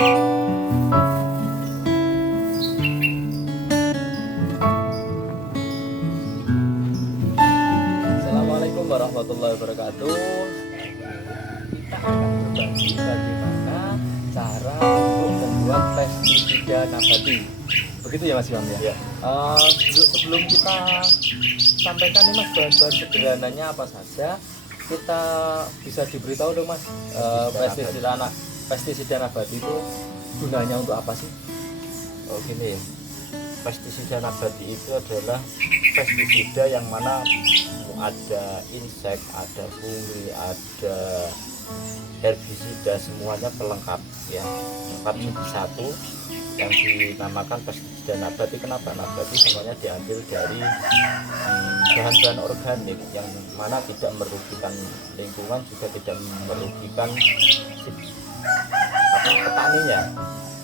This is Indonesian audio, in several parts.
Assalamualaikum warahmatullahi wabarakatuh. Kita akan berbagi bagaimana cara untuk membuat pestisida nabati. Begitu ya Mas Imam ya? Ya. Sebelum kita sampaikan nih Mas bahan-bahan sederhananya apa saja, kita bisa diberitahu dong Mas, pestisida nabati itu gunanya untuk apa sih? Oh gini, pestisida nabati itu adalah pestisida yang mana ada insek, ada fungsi, ada herbisida, semuanya pelengkap ya, lengkap jadi satu yang dinamakan pestisida nabati. Kenapa nabati? Semuanya diambil dari bahan-bahan organik yang mana tidak merugikan lingkungan, juga tidak merugikan petaninya,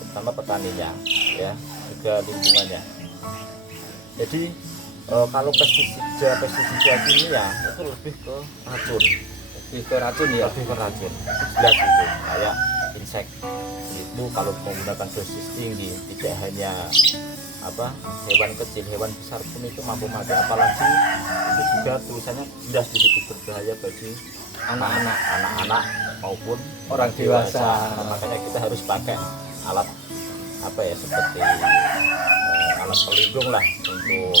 terutama petaninya ya, juga lingkungannya. Jadi kalau pestisida kimia itu lebih ke racun, Ya. lebih ke racun, jelas itu kayak insek itu kalau menggunakan dosis tinggi, tidak hanya hewan kecil, hewan besar pun itu mampu mati. Apalagi itu juga tulisannya jelas di situ berbahaya bagi anak-anak maupun Orang dewasa. Makanya kita harus pakai alat seperti alat pelindung lah untuk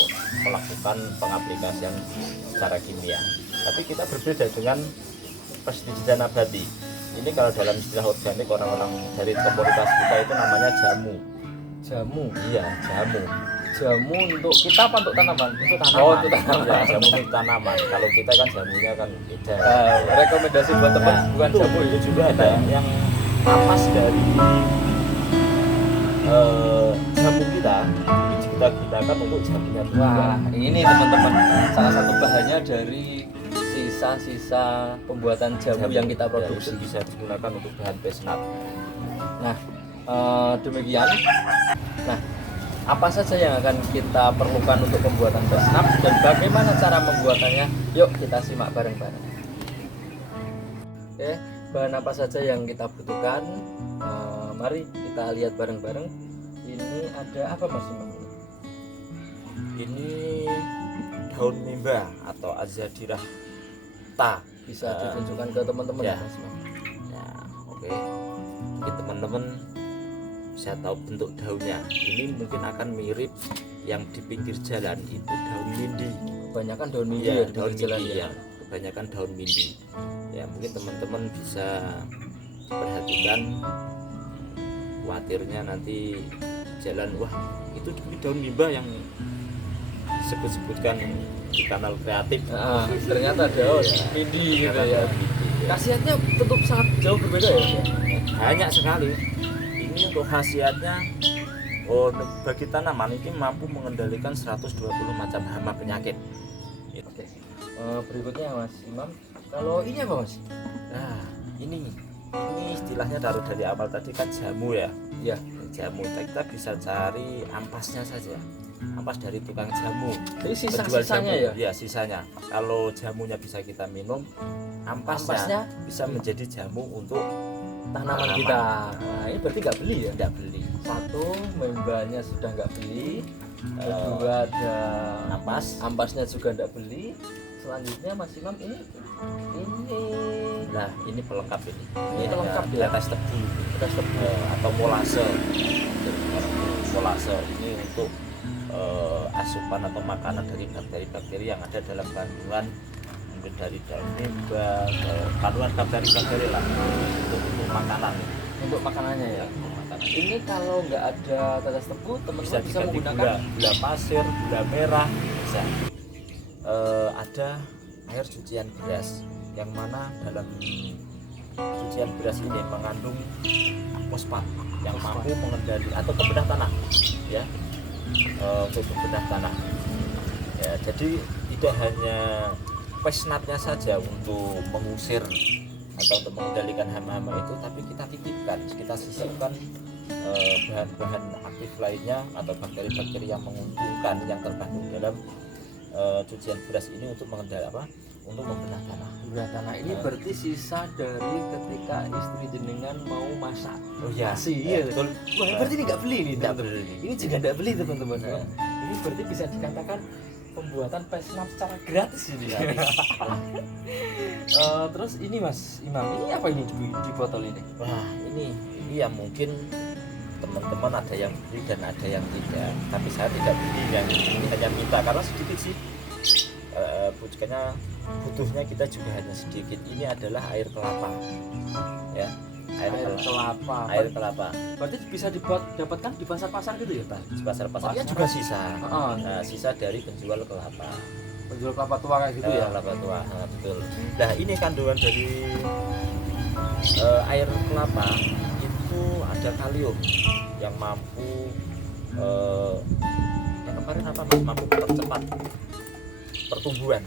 melakukan pengaplikasian secara kimia. Tapi kita berbeda dengan pestisida nabati. Ini kalau dalam istilah organik orang-orang dari komunitas kita itu namanya jamu. Iya, jamu. Jamu untuk kita apa untuk tanaman? Untuk tanaman. Oh, untuk tanaman. Ya, jamu untuk tanaman. Kalau kita kan jamunya kan beda. Rekomendasi buat teman bukan itu, jamu itu juga ada yang ampas dari jamu kita gunakan untuk jamunya. Wah, ini teman-teman salah satu bahannya dari sisa-sisa pembuatan jamu yang kita produksi. Ya, bisa digunakan untuk bahan pesnat. Nah, demikian. Nah, apa saja yang akan kita perlukan untuk pembuatan pesnat dan bagaimana cara membuatannya? Yuk kita simak bareng-bareng. Oke, bahan apa saja yang kita butuhkan? Mari kita lihat bareng-bareng. Ini ada apa Mas Imam? Ini daun mimba atau azadirah ta. Bisa ditunjukkan ke teman-teman ya. Mas Imam. Ya, oke. Mungkin teman-teman bisa tahu bentuk daunnya. Ini mungkin akan mirip yang di pinggir jalan itu daun mindi. Kebanyakan daun mindi Ya, di daun pinggir jalan mindi ya. Kebanyakan daun mindi. Ya, mungkin teman-teman bisa perhatikan, khawatirnya nanti jalan, wah itu daun mimba yang sebut-sebutkan di kanal kreatif. Ternyata daun mindi gitu ya. Khasiatnya tentu sangat jauh berbeda ya. Banyak sekali. Ini untuk khasiatnya bagi tanaman ini mampu mengendalikan 120 macam hama penyakit. Oke. Berikutnya Mas Imam, kalau ini apa Mas? Nah, ini istilahnya dari awal tadi kan jamu ya. Ya, Jamu. Kita bisa cari ampasnya saja. Ampas dari tukang jamu. ini Penjual sisa-sisanya jamu, ya? ya sisanya. Kalau jamunya bisa kita minum, ampasnya bisa menjadi jamu untuk Tanaman kita. Nah, ini berarti nggak beli ya? tidak beli. Satu, membrannya sudah nggak beli. Kedua, ada ampasnya juga nggak beli. Selanjutnya Mas Imam ini Nah, ini pelengkap ini. Ini pelengkap ya? Tetes tebu atau molase. Molase ini untuk asupan atau makanan dari bakteri-bakteri yang ada dalam kandungan, mungkin dari daun mimba, kandungan bakteri-bakteri lah untuk makanan. untuk makanannya ya. Untuk makanan. Ini kalau nggak ada tetes tebu, teman-teman bisa diganti menggunakan gula pasir, gula merah, bisa. Ada air cucian beras yang mana dalam cucian beras ini mengandung fosfat yang mampu mengendali atau pembedah tanah ya, untuk pembedah tanah ya. Jadi tidak hanya pesnatnya saja untuk mengusir atau untuk mengendalikan hama-hama itu, tapi kita titipkan, kita sisipkan bahan-bahan aktif lainnya atau bakteri-bakteri yang menguntungkan yang terkandung dalam cucian beras ini untuk untuk membelah tanah. Belah tanah ini berarti sisa dari ketika istri jenengan mau masak. Oh iya, Iya, betul. Wah, berarti ini nggak beli nih. Tidak beli. Ini juga nggak beli teman-teman. Ini berarti bisa dikatakan pembuatan pesnap secara gratis ini. Terus ini Mas Imam, ini apa ini di botol ini? Wah, ini yang mungkin teman-teman ada yang beli dan ada yang tidak. Tapi saya tidak beli, yang ini hanya minta karena sedikit sih. Butuhnya kita juga hanya sedikit. Ini adalah air kelapa, ya. Air kelapa. Air kelapa. Berarti bisa dapatkan di pasar-pasar gitu ya, Pak? Di pasar-pasarnya juga sisa. Nah, sisa dari penjual kelapa. Penjual kelapa tua kayak gitu ya? Kelapa tua, nah, betul. Nah, ini kandungan dari air kelapa itu ada kalium yang mampu yang kemarin apa Mas? Mampu mempercepat pertumbuhan.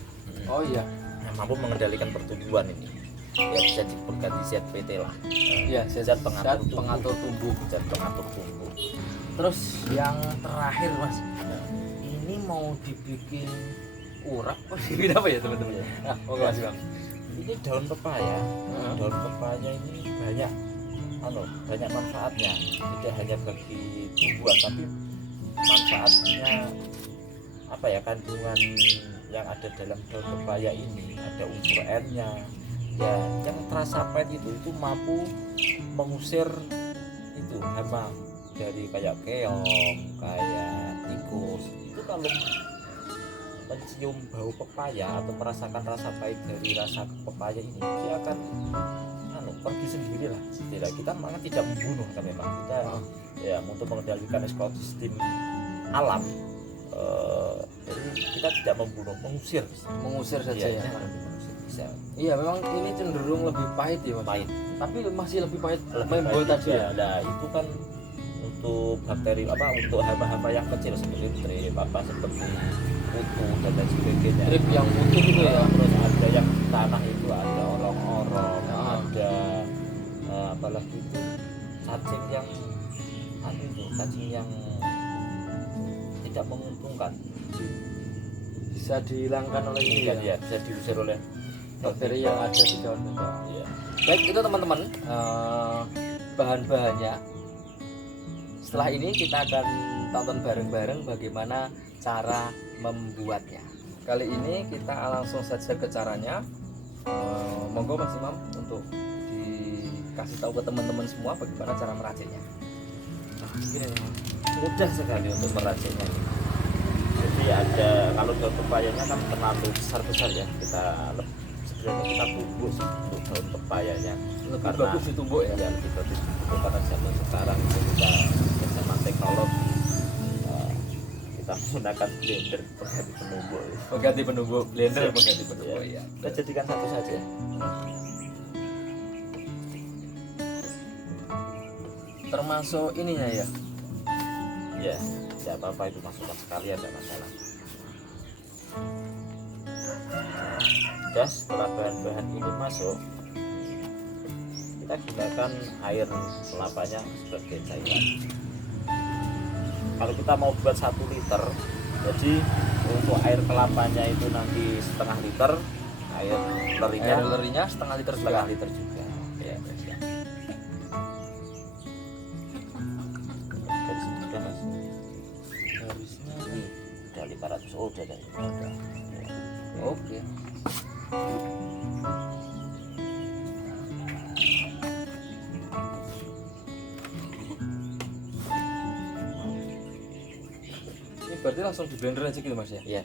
Oh iya. Nah, mampu mengendalikan pertumbuhan ini. Ya bisa diganti ZPT lah. Iya, zat pengatur tumbuh. Zat pengatur tumbuh. Terus yang terakhir Mas, ini mau dibikin urap, dibikin apa ya teman-teman? Nah, oke Mas Bang. Ini daun pepaya. Daun pepaya ini banyak manfaatnya. Tidak hanya bagi tumbuhan, tapi manfaatnya apa ya, kandungan yang ada dalam daun pepaya ini ada unsur N-nya. Ya, yang terasa pahit itu mampu mengusir itu hama dari kayak keong, kayak tikus. Itu kalau mencium bau pepaya atau merasakan rasa pahit dari rasa pepaya ini, dia akan pergi sendiri lah. Tidak, kita memang tidak membunuh kan, memang kita ya untuk mengendalikan ekosistem alam. Jadi kita tidak membunuh, mengusir saja ya. Bisa. Iya, memang ini cenderung lebih pahit ya Mas. Pahit. Tapi masih lebih pahit Lebih tadi ya. Nah, itu kan untuk bakteri untuk hama-hama yang kecil seperti trip seperti kutu dan lain sebagainya. Trip yang utuh itu ya. Terus ada yang di tanah itu ada orong-orong, ada apalagi itu cacing yang tidak menguntungkan. Bisa dihilangkan oleh ini ya. Bisa diusir oleh bakteri yang ada di daun pepaya. Iya. Baik, itu teman-teman bahan-bahannya. Setelah ini kita akan tonton bareng-bareng bagaimana cara membuatnya. Kali ini kita langsung saja ke caranya. Monggo Mas Imam untuk dikasih tahu ke teman-teman semua bagaimana cara meraciknya. Mudah sekali untuk meraciknya. Jadi kalau daun pepayanya kan terlalu besar ya, sebenarnya kita tumbuk untuk daun pepayanya. Lebih bagus ditumbuk ya. Lebih bagus ditumbuk karena zaman sekarang itu kita zaman teknologi, kita menggunakan blender pengganti penumbuk blender pengganti penumbuk ya. Kita jadikan satu saja. Termasuk ininya ya. Ya, tidak apa-apa, itu masukkan sekalian, tidak masalah. Dan setelah bahan-bahan ini masuk, kita gunakan air kelapanya sebagai cairan. Kalau kita mau buat 1 liter, jadi untuk air kelapanya itu nanti setengah liter, air lerinya setengah liter juga. Ya. Harusnya ini udah 500, udah dari udah. Oke. Ini berarti langsung di blender aja gitu Mas ya? Iya.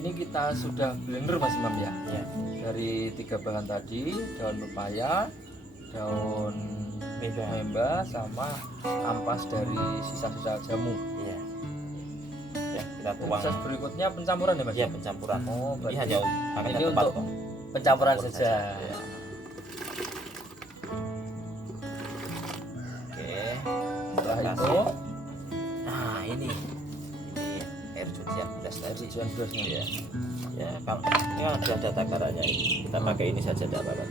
Ini kita sudah blender Mas Imam ya? Iya. Dari 3 bahan tadi, daun pepaya, daun memba sama ampas dari sisa-sisa jamu. Iya. Ya, kita tuang. Proses berikutnya pencampuran ya Mas? Iya, pencampuran. Oh, Ini hanya ini untuk pencampuran saja. Ya. Oke. Setelah itu, nah ini air cucian beras tadi. cucian berasnya. Iya. Ya, kalau ini ada takarannya ini. Kita pakai ini saja, tidak apa-apa.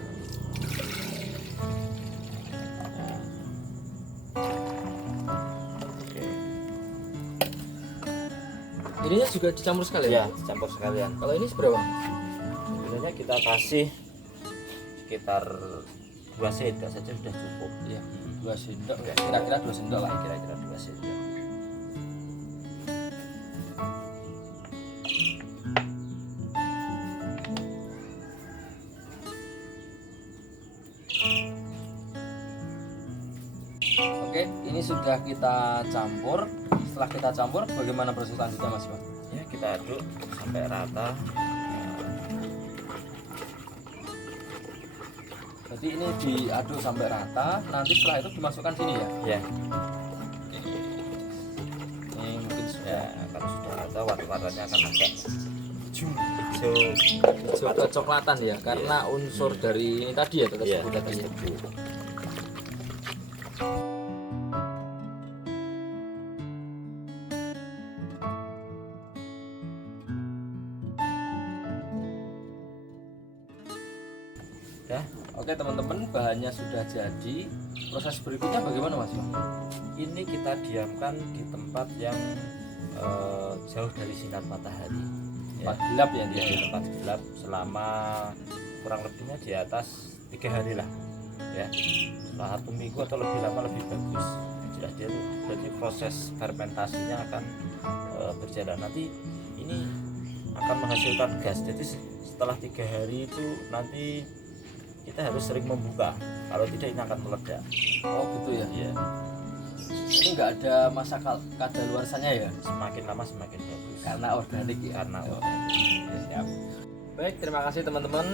Ininya juga dicampur sekali Ya, campur sekalian. Kalau ini seberapa? Sebenarnya kita kasih sekitar 2 sendok saja sudah cukup. Iya, 2 sendok. Kira-kira 2 sendok lah. Kira-kira 2 sendok. Oke, ini sudah kita campur. Setelah kita campur, bagaimana proses selanjutnya Mas Bang? Ya, kita aduk sampai rata. Jadi ini diaduk sampai rata. Nanti setelah itu dimasukkan sini ya. Ya, Ini mungkin ya kalau sudah rata warna-warnanya akan agak hijau sudah kecoklatan ya, karena unsur dari ini tadi ya ya, tersebut tadi. tersebut. Ya, Oke teman-teman, bahannya sudah jadi. Proses berikutnya bagaimana Mas Bang? ini kita diamkan di tempat yang jauh dari sinar matahari. Tempat gelap ya dia. Di tempat gelap selama kurang lebihnya di atas 3 hari lah. Ya, setelah 1 minggu atau lebih lama lebih bagus. Jelas dia tuh, berarti proses fermentasinya akan berjalan. Nanti ini akan menghasilkan gas. Jadi setelah 3 hari itu nanti kita harus sering membuka. Kalau tidak ini akan meledak. Oh gitu ya. Ya, Ini nggak ada masa kadaluarsanya ya, semakin lama semakin bagus. karena organik ya. Karena Oh, siap. Baik, terima kasih teman-teman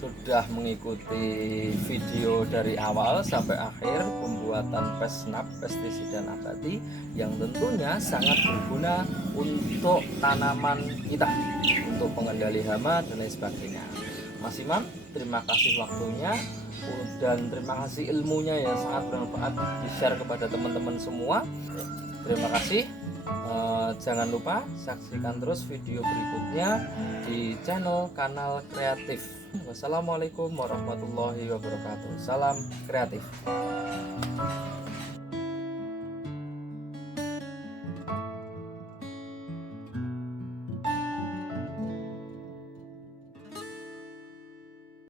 sudah mengikuti video dari awal sampai akhir pembuatan pesnap pestisida nabati yang tentunya sangat berguna untuk tanaman kita, untuk pengendali hama dan lain sebagainya. Mas Imam, terima kasih waktunya dan terima kasih ilmunya yang sangat bermanfaat di-share kepada teman-teman semua. Terima kasih. Jangan lupa saksikan terus video berikutnya di channel Kanal Kreatif. Wassalamualaikum warahmatullahi wabarakatuh. Salam kreatif.